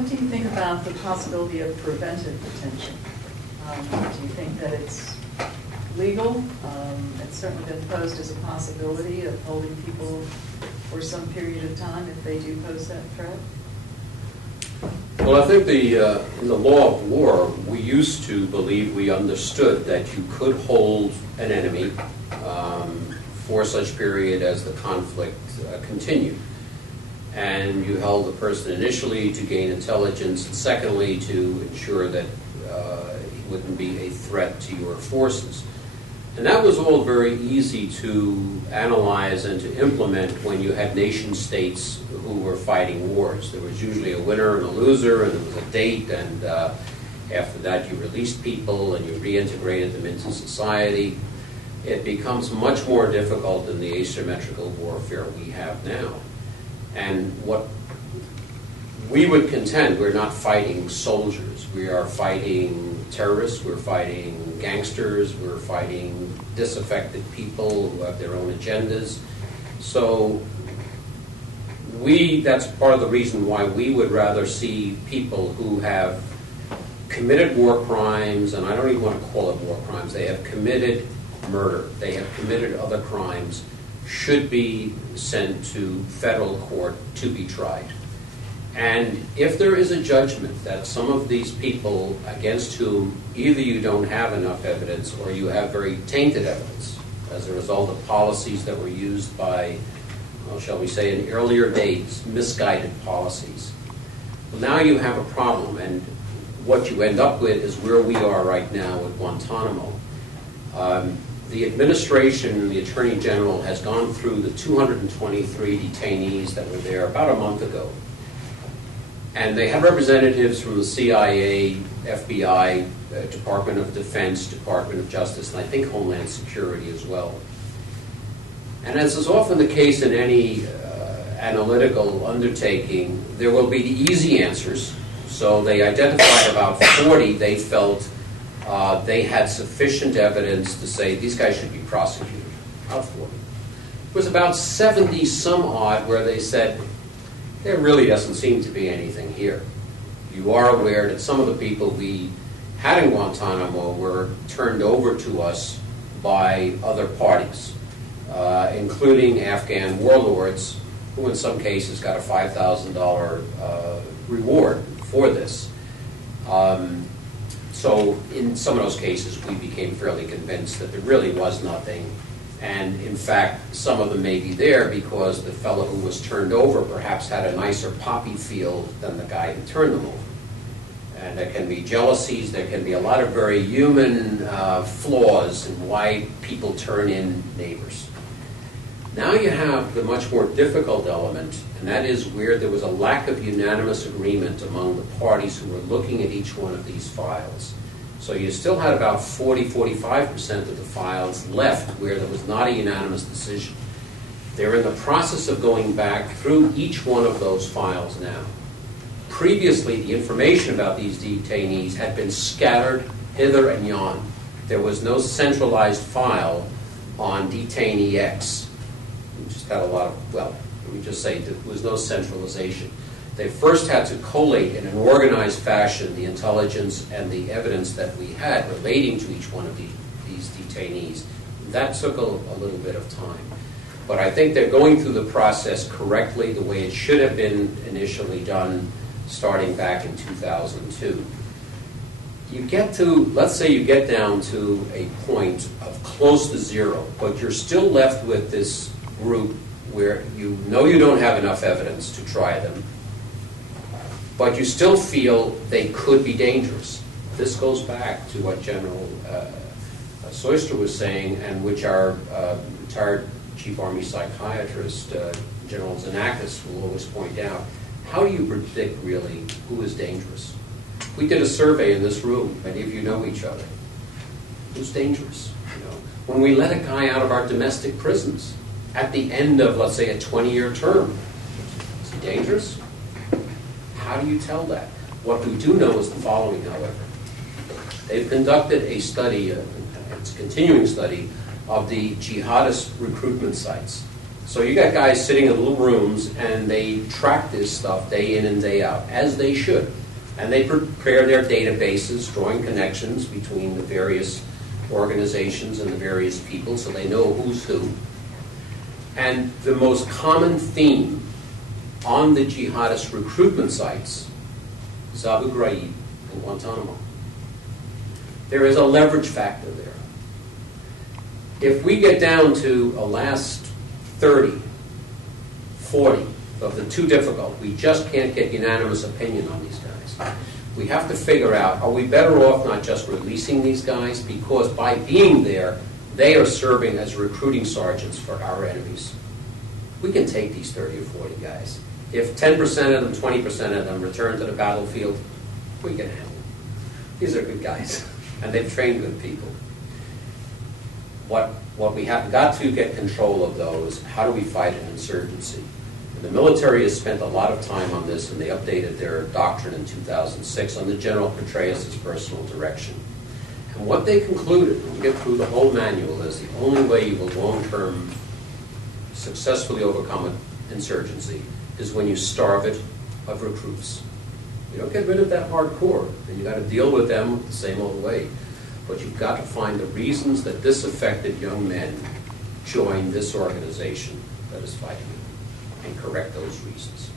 What do you think about the possibility of preventive detention? Do you think that it's legal? It's certainly been posed as a possibility of holding people for some period of time if they do pose that threat. Well, I think in the law of war, we used to believe we understood that you could hold an enemy for such period as the conflict continued. And you held the person initially to gain intelligence, and secondly to ensure that he wouldn't be a threat to your forces. And that was all very easy to analyze and to implement when you had nation states who were fighting wars. There was usually a winner and a loser, and there was a date, and after that you released people and you reintegrated them into society. It becomes much more difficult in the asymmetrical warfare we have now. And what we would contend, we're not fighting soldiers. We are fighting terrorists, we're fighting gangsters, we're fighting disaffected people who have their own agendas. So that's part of the reason why we would rather see people who have committed war crimes, and I don't even want to call it war crimes, they have committed murder, they have committed other crimes, should be sent to federal court to be tried. And if there is a judgment that some of these people against whom either you don't have enough evidence or you have very tainted evidence as a result of policies that were used by, well, shall we say, in earlier days, misguided policies, well, now you have a problem. And what you end up with is where we are right now at Guantanamo. The administration, the Attorney General, has gone through the 223 detainees that were there about a month ago. And they had representatives from the CIA, FBI, Department of Defense, Department of Justice, and I think Homeland Security as well. And as is often the case in any analytical undertaking, there will be the easy answers. So they identified about 40 they felt they had sufficient evidence to say these guys should be prosecuted. About 40. It was about 70 some odd where they said, there really doesn't seem to be anything here. You are aware that some of the people we had in Guantanamo were turned over to us by other parties, including Afghan warlords, who in some cases got a $5,000 reward for this. So in some of those cases, we became fairly convinced that there really was nothing. And in fact, some of them may be there because the fellow who was turned over perhaps had a nicer poppy field than the guy who turned them over. And there can be jealousies, there can be a lot of very human flaws in why people turn in neighbors. Now you have the much more difficult element, and that is where there was a lack of unanimous agreement among the parties who were looking at each one of these files. So you still had about 40-45% of the files left where there was not a unanimous decision. They're in the process of going back through each one of those files now. Previously, the information about these detainees had been scattered hither and yon. There was no centralized file on detainee X. We just had a lot of, well, let me just say there was no centralization. They first had to collate in an organized fashion the intelligence and the evidence that we had relating to each one of these detainees. That took a little bit of time. But I think they're going through the process correctly, the way it should have been initially done, starting back in 2002. You get to, let's say you get down to a point of close to zero, but you're still left with this group where you know you don't have enough evidence to try them, but you still feel they could be dangerous. This goes back to what General Soyster was saying, and which our retired Chief Army Psychiatrist, General Xenakis, will always point out. How do you predict, really, who is dangerous? We did a survey in this room. Many of you know each other. Who's dangerous? You know, when we let a guy out of our domestic prisons at the end of, let's say, a 20-year term, is he dangerous? How do you tell that? What we do know is the following, however. They've conducted a study, it's a continuing study, of the jihadist recruitment sites. So you got guys sitting in little rooms, and they track this stuff day in and day out, as they should. And they prepare their databases, drawing connections between the various organizations and the various people, so they know who's who. And the most common theme on the jihadist recruitment sites is Abu Ghraib and Guantanamo. There is a leverage factor there. If we get down to a last 30, 40 of the too difficult, we just can't get unanimous opinion on these guys. We have to figure out, are we better off not just releasing these guys, because by being there, they are serving as recruiting sergeants for our enemies. We can take these 30 or 40 guys. If 10% of them, 20% of them return to the battlefield, we can handle them. These are good guys, and they've trained good people. What we have got to get control of, though, is how do we fight an insurgency? And the military has spent a lot of time on this, and they updated their doctrine in 2006 under General Petraeus' personal direction. And what they concluded, when you get through the whole manual, is the only way you will long-term successfully overcome an insurgency is when you starve it of recruits. You don't get rid of that hardcore, and you got to deal with them the same old way. But you've got to find the reasons that disaffected young men join this organization that is fighting you, and correct those reasons.